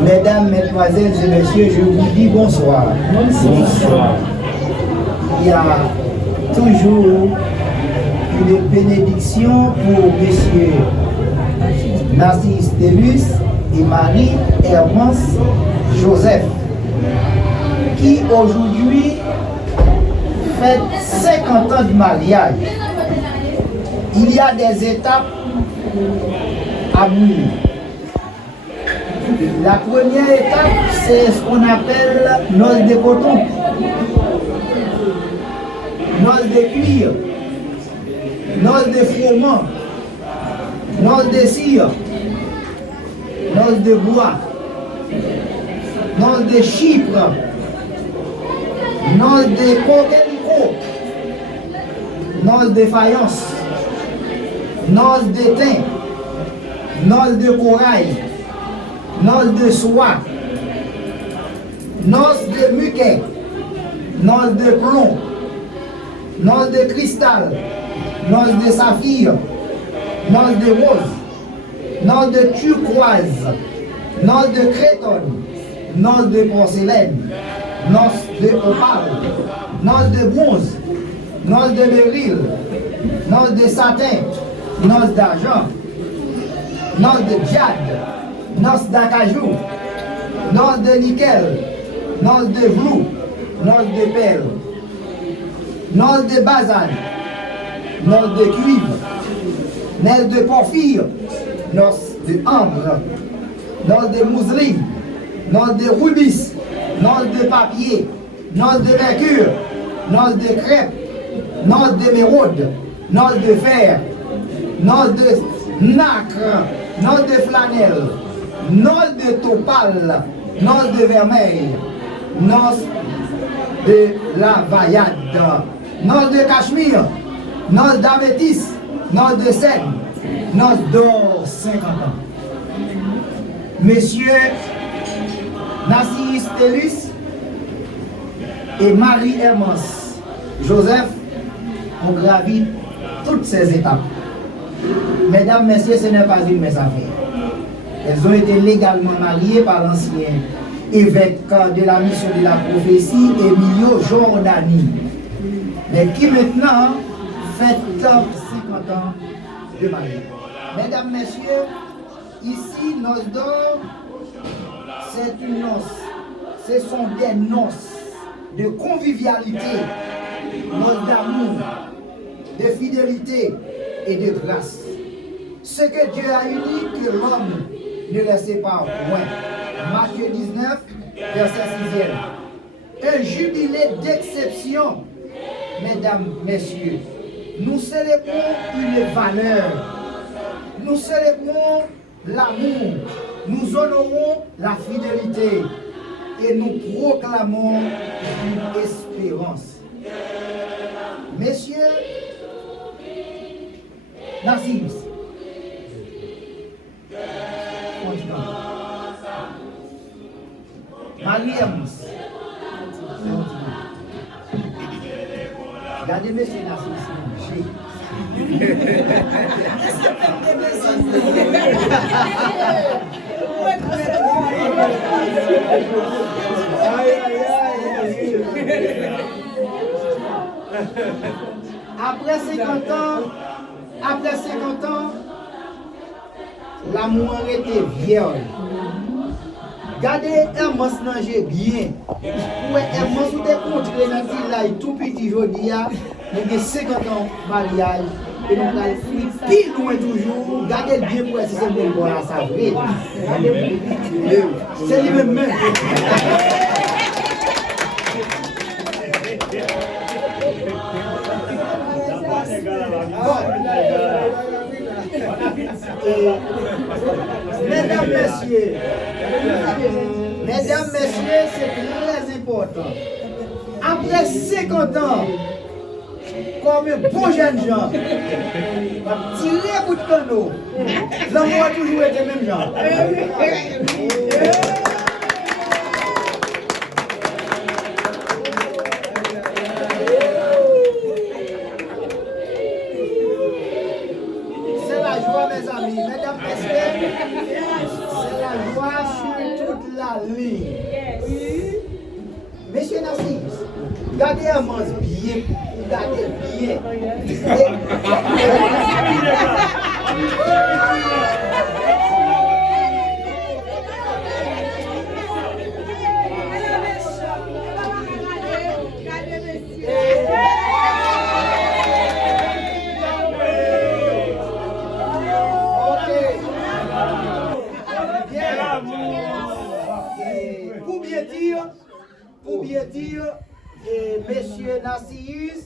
Mesdames, mesdemoiselles et messieurs, je vous dis bonsoir. Bonsoir. Il y a toujours une bénédiction pour messieurs Narcisse Tellus et Marie Hermance Joseph, qui aujourd'hui fête 50 ans de mariage. Il y a des étapes à brûler. La première étape, c'est ce qu'on appelle noce de coton, noce de cuir, noce de froment, noce de cire, noce de bois, noce de chypre, noce de coquelicot, noce de faïence, noce de thym, noce de corail, noce de soie, noce de muquet, noce de plomb, noce de cristal, noce de saphir, noce de rose, noce de turquoise, noce de crétonne, noce de porcelaine, noce de opale, noce de bronze, noce de béryl, noce de satin, noce d'argent, noce de jade, noce d'acajou, noce de nickel, noce de velours, noce de perle, noce de basane, noce de cuivre, noce de porphyre, noce de ambre, noce de mousseline, noce de rubis, noce de papier, noce de mercure, noce de crêpe, noce d'émeraude, noce de fer, noce de nacre, noce de flanelle, noce de topale, noce de vermeil, noce de lavayade, noce de cachemire, noce d'améthyste, noce de seigle, noce d'or 50 ans. Monsieur Narcisse Tellus et Marie Hermance Joseph ont gravi toutes ces étapes. Mesdames, messieurs, ce n'est pas une mince affaire. Elles ont été légalement mariées par l'ancien évêque de la mission de la prophétie, Emilio Giordani, mais qui maintenant fête 50 ans de mariage. Mesdames, messieurs, ici, noces d'or, c'est une noce. Ce sont des noces de convivialité, noces d'amour, de fidélité et de grâce. Ce que Dieu a uni, que l'homme ne le sépare point. Matthieu 19, verset 6. Un jubilé d'exception, mesdames, messieurs. Nous célébrons une valeur. Nous célébrons l'amour. Nous honorons la fidélité. Et nous proclamons une espérance. Messieurs, Narcisse, Marie-Hermance, regardez monsieur Narcisse, Après 50 ans, l'amour était vierge. Gardez Hermès manger bien. Pour Hermès ou des contrées dans là tout petit jodi a, nous 50 ans mariage et nous allons plus loin toujours. Gardez bien pour si c'est bon pour la savrer. C'est lui même. Mesdames, messieurs, c'est très important. Après 50 ans, comme un bon jeune gens, tirer un bout de canot, l'amour a toujours été le même genre. C'est la joie, mes amis. Mesdames, messieurs, c'est la joie sur toute la ligne. Monsieur Nassim, gardez un manche bien, gardez bien. Pour bien dire, Monsieur Nassius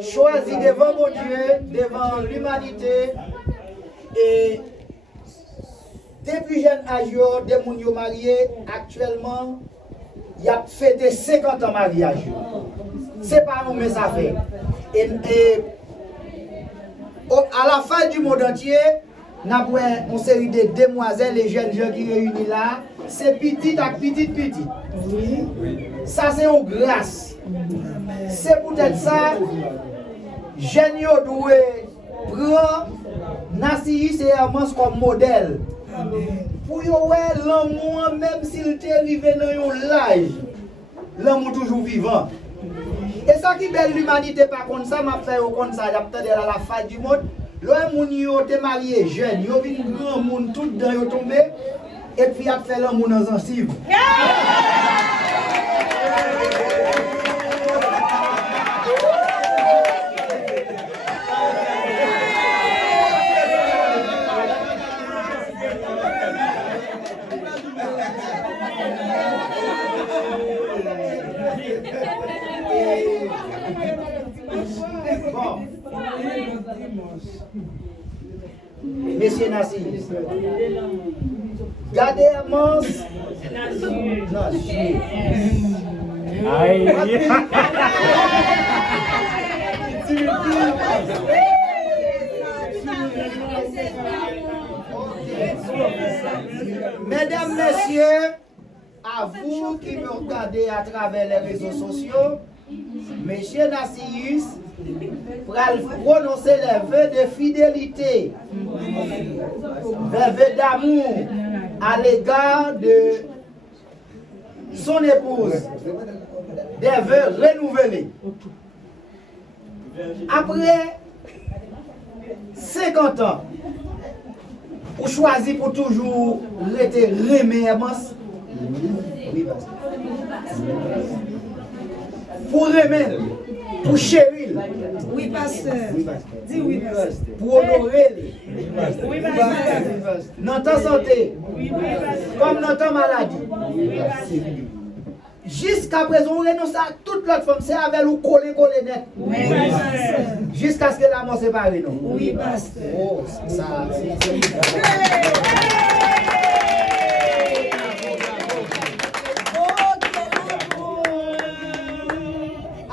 choisit devant mon Dieu, devant l'humanité, et depuis jeune âge, des gens mariés, actuellement, il y a fêté 50 ans mariage. C'est pas nous, mais ça fait. Et à la fin du monde entier, nous avons une série de demoiselles et jeunes gens qui réunis là. C'est petit à petit. Ça, c'est une grâce. C'est peut-être ça, jeunes doivent prendre Nassius et Hermès comme modèle. Pour l'amour, même s'il est arrivé dans l'âge, l'amour toujours vivant. Et ça qui est belle l'humanité, par contre, ça m'a fait comme ça, il à la fin du monde. Là, les gens sont mariés jeunes, ils ont vu un grand monde, tout dans ils tombé, et puis ils ont fait l'amour dans un cible. Bon. Monsieur Nassius, gardez Hermès. Mesdames, messieurs, à vous qui me regardez à travers les réseaux sociaux, Monsieur Nassius va prononcer les vœux de fidélité, les vœux d'amour à l'égard de son épouse, des vœux renouvelés. Après 50 ans, pour choisir pour toujours rester remet Hermès, pour remettre, pour chérir. Oui, pasteur. Dis oui, pasteur. Pour honorer. Oui, pasteur. Dans ta santé. Comme dans ta maladie. Jusqu'à présent, on renonce à toute l'autre femme. C'est avec nous coller net. Oui, pasteur. Jusqu'à ce que la mort sépare nous. Oui, pasteur. Oh, ça.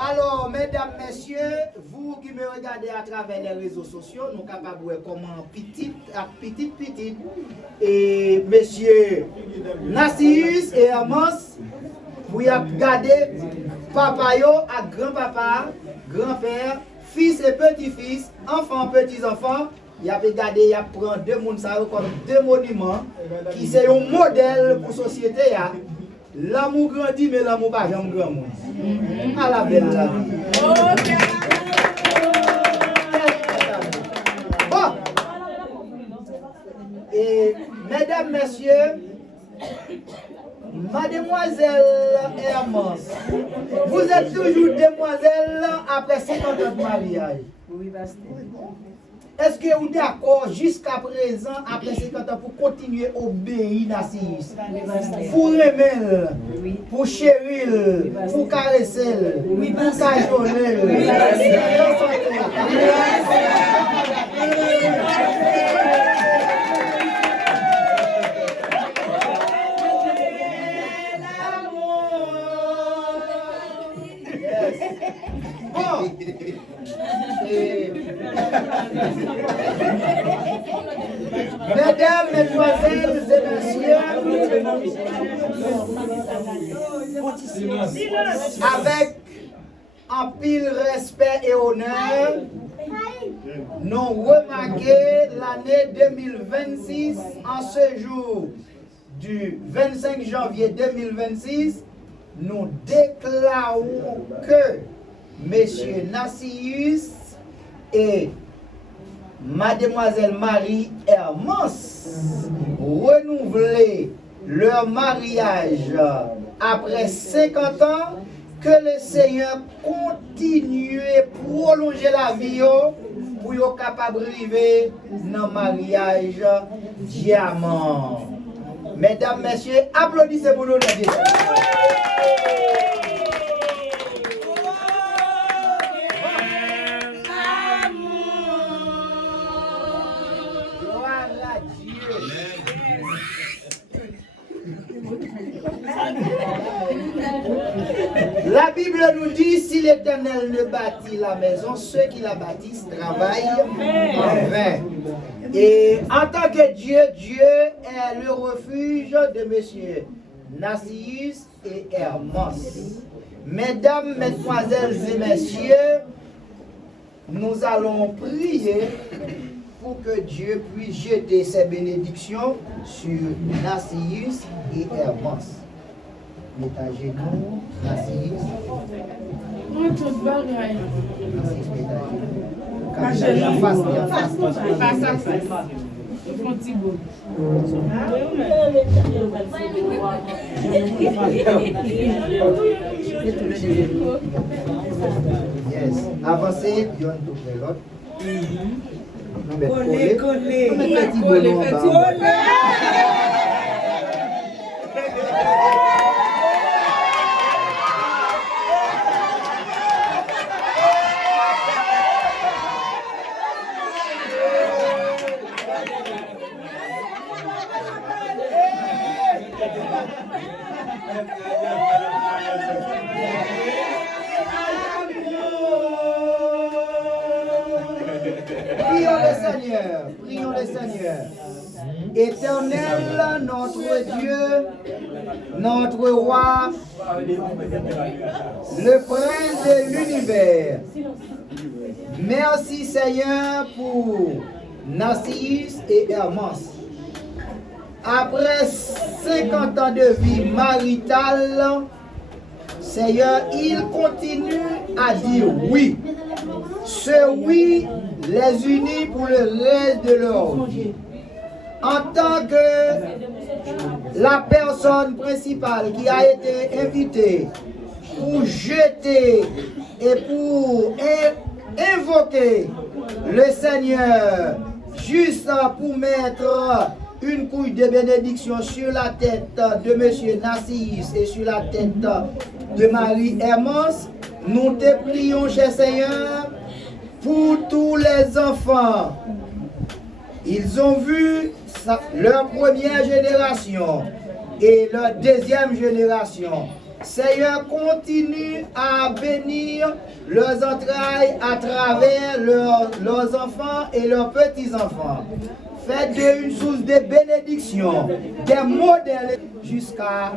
Alors, mesdames, messieurs, vous qui me regardez à travers les réseaux sociaux, nous sommes capables de voir comment petit, et monsieur Nassius et Hermès, vous avez gardé papa yo à grand-papa, grand-père, fils et petit-fils, enfants, petits-enfants. Il a regardé, il a pris deux mondes comme deux monuments qui sont un modèle pour la société. L'amour grandit, mais l'amour pas jamais grand monde. À la belle la vie. Bon. Et Mesdames, messieurs, mademoiselle Hermance, vous êtes toujours demoiselle après 50 ans de mariage. Oui, pasteur. Est-ce que vous êtes d'accord jusqu'à présent, après 50 ans, pour continuer à obéir Nassius? Pour aimer, pour chérir, pour caresser, pour cajoler. Bon. Mesdames, mesdemoiselles et messieurs, avec un pile respect et honneur, nous remarquons l'année 2026 en ce jour du 25 janvier 2026, nous déclarons que M. Nassius et Mademoiselle Marie Hermance renouveler leur mariage après 50 ans, que le Seigneur continue à prolonger la vie pour être capable de arriver dans le mariage diamant. Mesdames, messieurs, applaudissez pour nous. La Bible nous dit, si l'Éternel ne bâtit la maison, ceux qui la bâtissent travaillent en vain. Et en tant que Dieu, Dieu est le refuge de M. Nassius et Hermance. Mesdames, mesdemoiselles et messieurs, nous allons prier pour que Dieu puisse jeter ses bénédictions sur Nassius et Hermance. Mettez à genoux, Nassius. Yes. Avancez, il y a un tout près l'autre. Coller. Prions le Seigneur. Éternel, notre Dieu, notre roi, le prince de l'univers. Merci Seigneur pour Nassius et Hermance. Après 50 ans de vie maritale, Seigneur, ils continuent à dire oui. Ce oui les unit pour le reste de leur vie. En tant que la personne principale qui a été invitée pour jeter et pour invoquer le Seigneur, juste pour mettre une couille de bénédiction sur la tête de M. Nassius et sur la tête de Marie Hermance, nous te prions, cher Seigneur, pour tous les enfants. Ils ont vu leur première génération et leur deuxième génération. Seigneur, continue à bénir leurs entrailles à travers leurs enfants et leurs petits-enfants. Faites d'eux une source de bénédiction, des modèles jusqu'à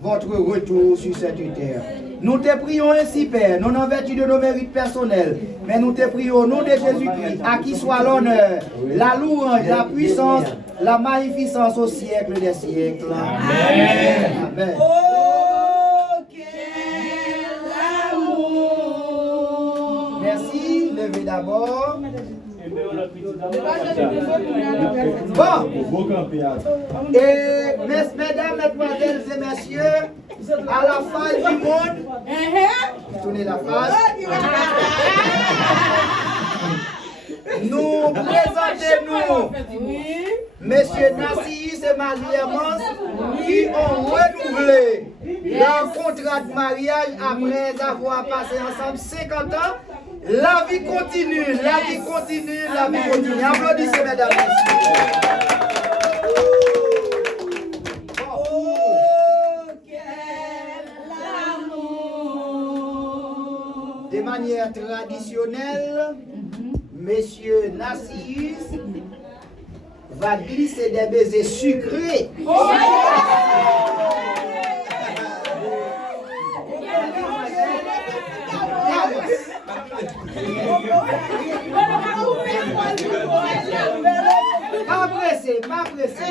votre retour sur cette terre. Nous te prions ainsi, Père, non en vertu de nos mérites personnels, mais nous te prions au nom de Jésus-Christ, à qui soit l'honneur, la louange, la puissance, la magnificence au siècle des siècles. Amen. Amen. Oh, quel amour! Merci, levez d'abord. Bon. Et mesdames, mesdemoiselles et messieurs, à la face du monde, tournez la face. Nous présentons Monsieur Nassis et Marie-Hermance qui ont renouvelé leur contrat de mariage après avoir passé ensemble 50 ans. La vie continue, la vie continue, la vie continue. Applaudissez, mesdames et messieurs. De manière traditionnelle, Monsieur Nassis va glisser des baisers sucrés. Pas pressé, pas pressé.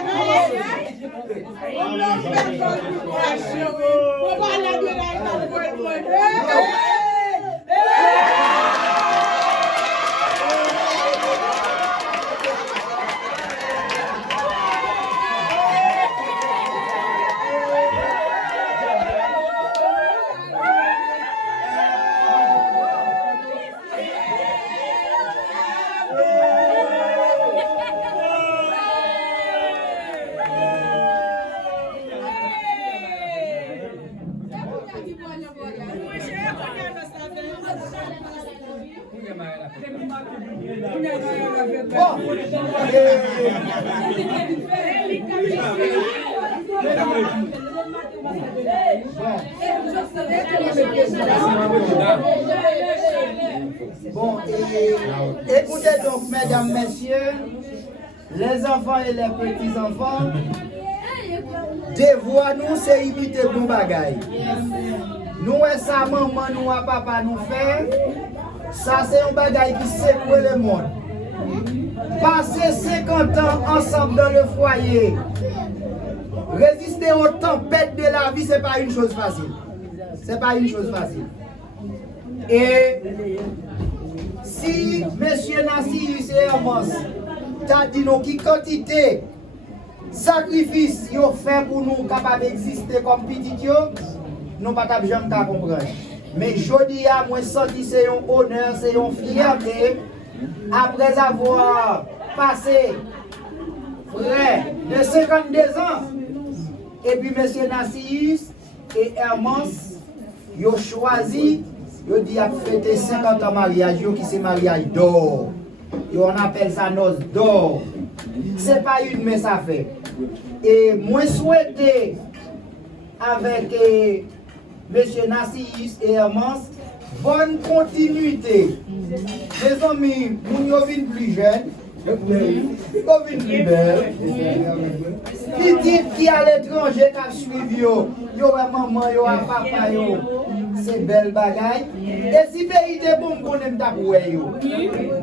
Bon, écoutez donc, mesdames, messieurs, les enfants et les petits-enfants, des voix nous, c'est imiter bon bagaille. Nous et sa maman, nous et papa nous fait, ça c'est un bagaille qui secoue le monde. Passer 50 ans ensemble dans le foyer, résister aux tempêtes de la vie, c'est pas une chose facile. C'est pas une chose facile. Et si M. Nassis et Hermance t'a dit nous qui quantité sacrifice ils ont fait pour nous capables d'exister comme petits, nous pas jamais comprendre. Mais je dis à moi senti c'est un honneur, c'est une fierté après avoir passé près de 52 ans. Et puis M. Nassis et Hermance ils ont choisi, ils ont dit à fêter 50 ans mariage, qui c'est mariage d'or. On appelle ça noce d'or. C'est pas une, mais ça fait. Et moi souhaiter avec M. Nassis et Hermance bonne continuité. Mes amis, nous sommes plus jeunes. Petit qui à l'étranger qui a suivi, yo a maman, yo a papa, c'est belle bagaille. Et si pays de bon, on aime d'abouer,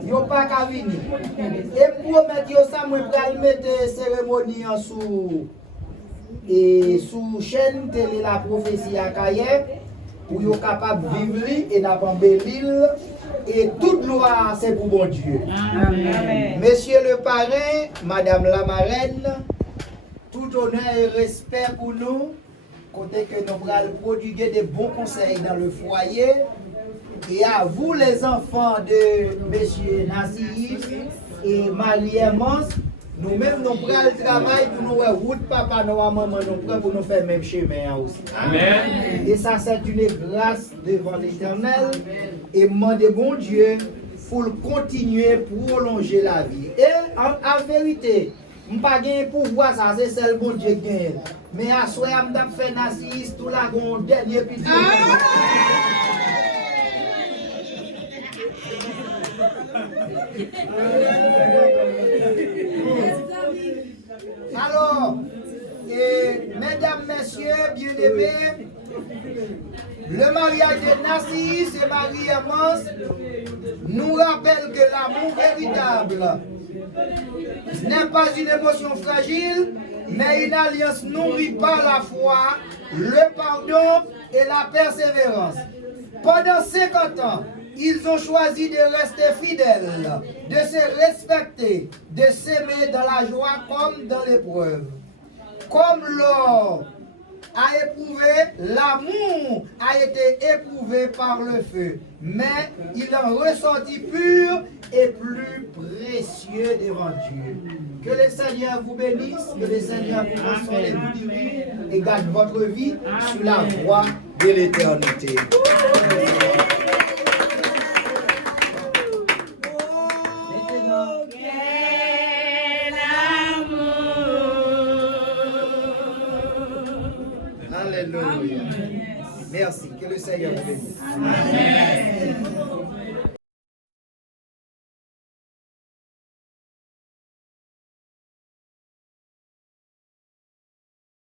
yo pas qu'à venir. Et pour mettre yo ça, moi pour mettre cérémonie en sous chaîne télé la prophétie à Kaye, pour yo capable de vivre et d'apprendre l'île. Et toute gloire, c'est pour bon Dieu. Amen. Monsieur le parrain, Madame la marraine, tout honneur et respect pour nous, côté que nous allons prodiguer des bons conseils dans le foyer. Et à vous les enfants de Monsieur Nassis et Marie-Hermance, nous-mêmes nous prenons le travail pour nous route papa, nous maman, nous pour nous faire le même chemin aussi. Amen. Et ça c'est une grâce devant l'Éternel. Et demander bon Dieu pour continuer pour prolonger la vie. Et en vérité, je n'ai pas gagné pouvoir, ça c'est celle bon Dieu qui gagne. Mais à soi, je vais faire Nassis tout la dernier petit. Alors, mesdames, messieurs, bien-aimés, le mariage de Nassis et Marie-Hermance nous rappelle que l'amour véritable n'est pas une émotion fragile, mais une alliance nourrie par la foi, le pardon et la persévérance. Pendant 50 ans, Ils ont choisi de rester fidèles, de se respecter, de s'aimer dans la joie comme dans l'épreuve. Comme l'or a éprouvé, l'amour a été éprouvé par le feu, mais il en ressortit pur et plus précieux devant Dieu. Que le Seigneur vous bénisse, que le Seigneur vous console et vous dirige et garde votre vie sur la voie de l'éternité. Alléluia. Merci. Que le Seigneur vous bénisse. Amen.